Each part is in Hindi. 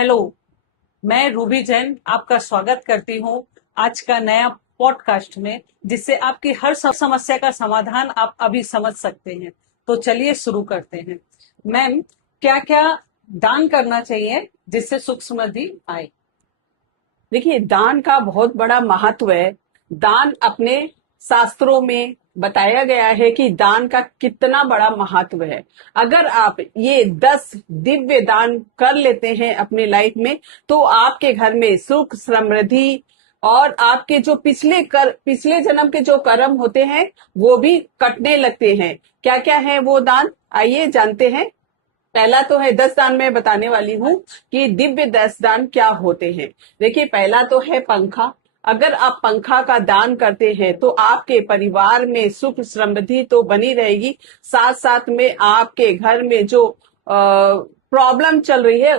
हेलो। मैं रूबी जैन आपका स्वागत करती हूँ आज का नया पॉडकास्ट में, जिससे आपकी हर समस्या का समाधान आप अभी समझ सकते हैं। तो चलिए शुरू करते हैं। मैम, क्या क्या दान करना चाहिए जिससे सुख समृद्धि आए? देखिए, दान का बहुत बड़ा महत्व है। दान अपने शास्त्रों में बताया गया है कि दान का कितना बड़ा महत्व है। अगर आप ये 10 दिव्य दान कर लेते हैं अपनी लाइफ में, तो आपके घर में सुख समृद्धि और आपके जो पिछले जन्म के जो कर्म होते हैं वो भी कटने लगते हैं। क्या क्या है वो दान, आइए जानते हैं। पहला तो है 10 दान। मैं बताने वाली हूँ कि दिव्य 10 दान क्या होते हैं। देखिए, पहला तो है पंखा। अगर आप पंखा का दान करते हैं तो आपके परिवार में सुख समृद्धि तो बनी रहेगी, साथ साथ में आपके घर में जो प्रॉब्लम चल रही है,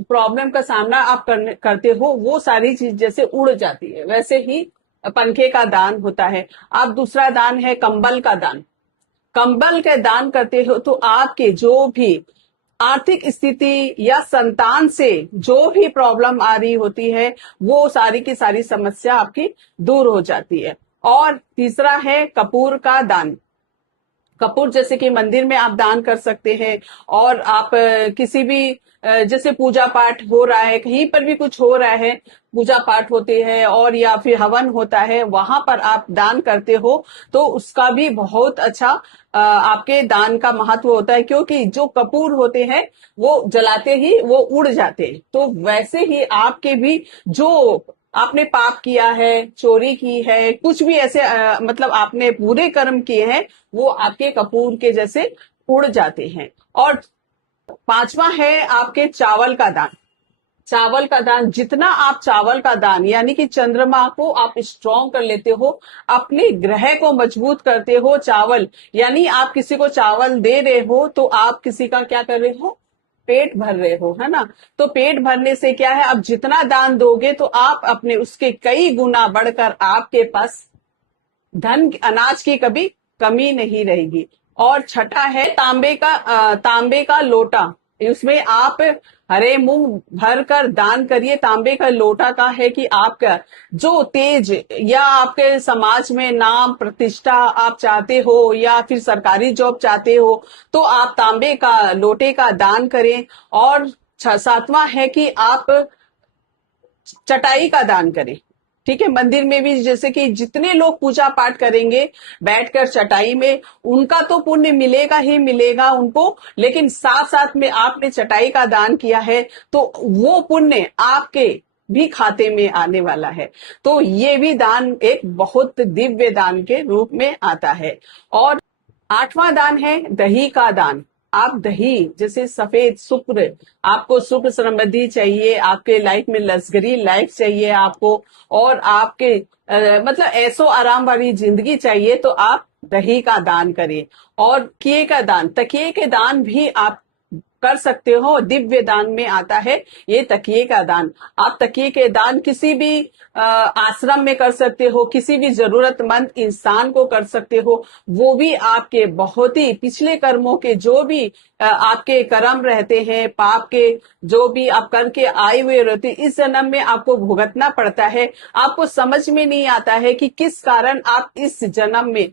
प्रॉब्लम का सामना आप करते हो, वो सारी चीज जैसे उड़ जाती है, वैसे ही पंखे का दान होता है। आप दूसरा दान है कंबल का दान। कंबल का दान करते हो तो आपके जो भी आर्थिक स्थिति या संतान से जो भी प्रॉब्लम आ रही होती है, वो सारी की सारी समस्या आपकी दूर हो जाती है। और तीसरा है कपूर का दान। कपूर जैसे कि मंदिर में आप दान कर सकते हैं, और आप किसी भी जैसे पूजा पाठ हो रहा है, कहीं पर भी कुछ हो रहा है, पूजा पाठ होते हैं और या फिर हवन होता है, वहां पर आप दान करते हो तो उसका भी बहुत अच्छा आपके दान का महत्व होता है। क्योंकि जो कपूर होते हैं वो जलाते ही वो उड़ जाते हैं, तो वैसे ही आपके भी जो आपने पाप किया है, चोरी की है, कुछ भी ऐसे मतलब आपने बुरे कर्म किए हैं, वो आपके कपूर के जैसे उड़ जाते हैं। और पांचवा है आपके चावल का दान। चावल का दान, जितना आप चावल का दान यानी कि चंद्रमा को आप स्ट्रॉन्ग कर लेते हो, अपने ग्रह को मजबूत करते हो। चावल यानी आप किसी को चावल दे रहे हो तो आप किसी का क्या कर रहे हो, पेट भर रहे हो, है ना। तो पेट भरने से क्या है, आप जितना दान दोगे तो आप अपने उसके कई गुना बढ़कर आपके पास धन अनाज की कभी कमी नहीं रहेगी। और छठा है तांबे का लोटा। उसमें आप हरे मुंह भर कर दान करिए। तांबे का लोटा का है कि आपका जो तेज या आपके समाज में नाम प्रतिष्ठा आप चाहते हो या फिर सरकारी जॉब चाहते हो, तो आप तांबे का लोटे का दान करें। और सातवां है कि आप चटाई का दान करें। ठीक है, मंदिर में भी जैसे कि जितने लोग पूजा पाठ करेंगे बैठकर चटाई में, उनका तो पुण्य मिलेगा ही मिलेगा उनको, लेकिन साथ साथ में आपने चटाई का दान किया है तो वो पुण्य आपके भी खाते में आने वाला है। तो ये भी दान एक बहुत दिव्य दान के रूप में आता है। और आठवां दान है दही का दान। आप दही जैसे सफेद शुक्र, आपको सुख समृद्धि चाहिए, आपके लाइफ में लग्जरी लाइफ चाहिए आपको, और आपके मतलब ऐसो आराम वाली जिंदगी चाहिए, तो आप दही का दान करें। और तकिए का दान, तकिए के दान भी आप कर सकते हो, दिव्य दान में आता है ये तकिए का दान। आप तकिए के दान किसी भी आश्रम में कर सकते हो, किसी भी जरूरतमंद इंसान को कर सकते हो। वो भी आपके बहुत ही पिछले कर्मों के जो भी आपके कर्म रहते हैं, पाप के जो भी आप करके आए हुए रहते, इस जन्म में आपको भुगतना पड़ता है। आपको समझ में नहीं आता है कि किस कारण आप इस जन्म में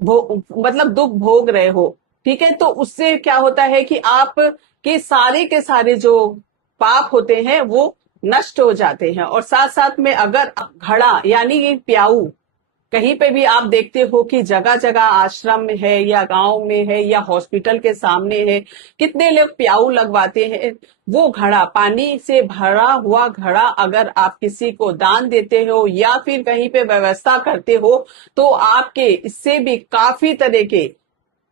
मतलब दुख भोग रहे हो। ठीक है, तो उससे क्या होता है कि आप के सारे जो पाप होते हैं वो नष्ट हो जाते हैं। और साथ साथ में अगर घड़ा यानी कि प्याऊ, कहीं पे भी आप देखते हो कि जगह जगह आश्रम में है या गांव में है या हॉस्पिटल के सामने है, कितने लोग प्याऊ लगवाते हैं। वो घड़ा, पानी से भरा हुआ घड़ा अगर आप किसी को दान देते हो या फिर कहीं पे व्यवस्था करते हो, तो आपके इससे भी काफी तरह के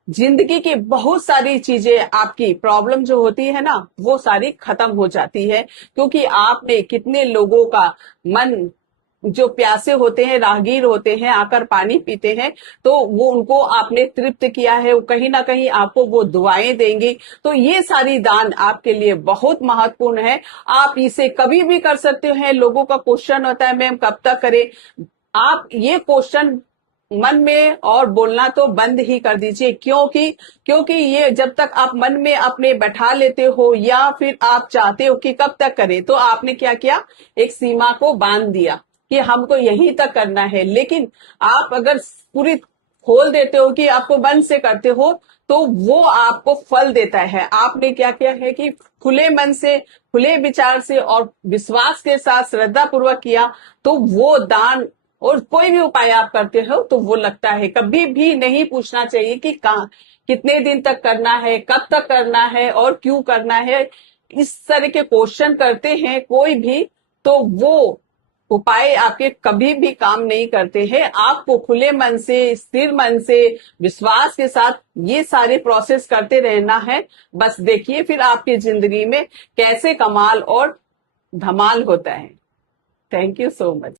जिंदगी की बहुत सारी चीजें, आपकी प्रॉब्लम जो होती है ना, वो सारी खत्म हो जाती है। क्योंकि आपने कितने लोगों का मन, जो प्यासे होते हैं, राहगीर होते हैं, आकर पानी पीते हैं, तो वो उनको आपने तृप्त किया है, वो कहीं ना कहीं आपको वो दुआएं देंगी। तो ये सारी दान आपके लिए बहुत महत्वपूर्ण है। आप इसे कभी भी कर सकते हैं। लोगों का क्वेश्चन होता है मैम कब तक करें, आप ये क्वेश्चन मन में और बोलना तो बंद ही कर दीजिए, क्योंकि क्योंकि ये जब तक आप मन में अपने बैठा लेते हो या फिर आप चाहते हो कि कब तक करें, तो आपने क्या किया, एक सीमा को बांध दिया कि हमको यहीं तक करना है। लेकिन आप अगर पूरी खोल देते हो कि आपको मन से करते हो, तो वो आपको फल देता है। आपने क्या किया है कि खुले मन से, खुले विचार से और विश्वास के साथ श्रद्धा पूर्वक किया, तो वो दान और कोई भी उपाय आप करते हो तो वो लगता है। कभी भी नहीं पूछना चाहिए कि कहाँ, कितने दिन तक करना है, कब तक करना है और क्यों करना है। इस तरह के क्वेश्चन करते हैं कोई भी, तो वो उपाय आपके कभी भी काम नहीं करते हैं। आपको खुले मन से, स्थिर मन से, विश्वास के साथ ये सारे प्रोसेस करते रहना है। बस देखिए फिर आपकी जिंदगी में कैसे कमाल और धमाल होता है। Thank you so much.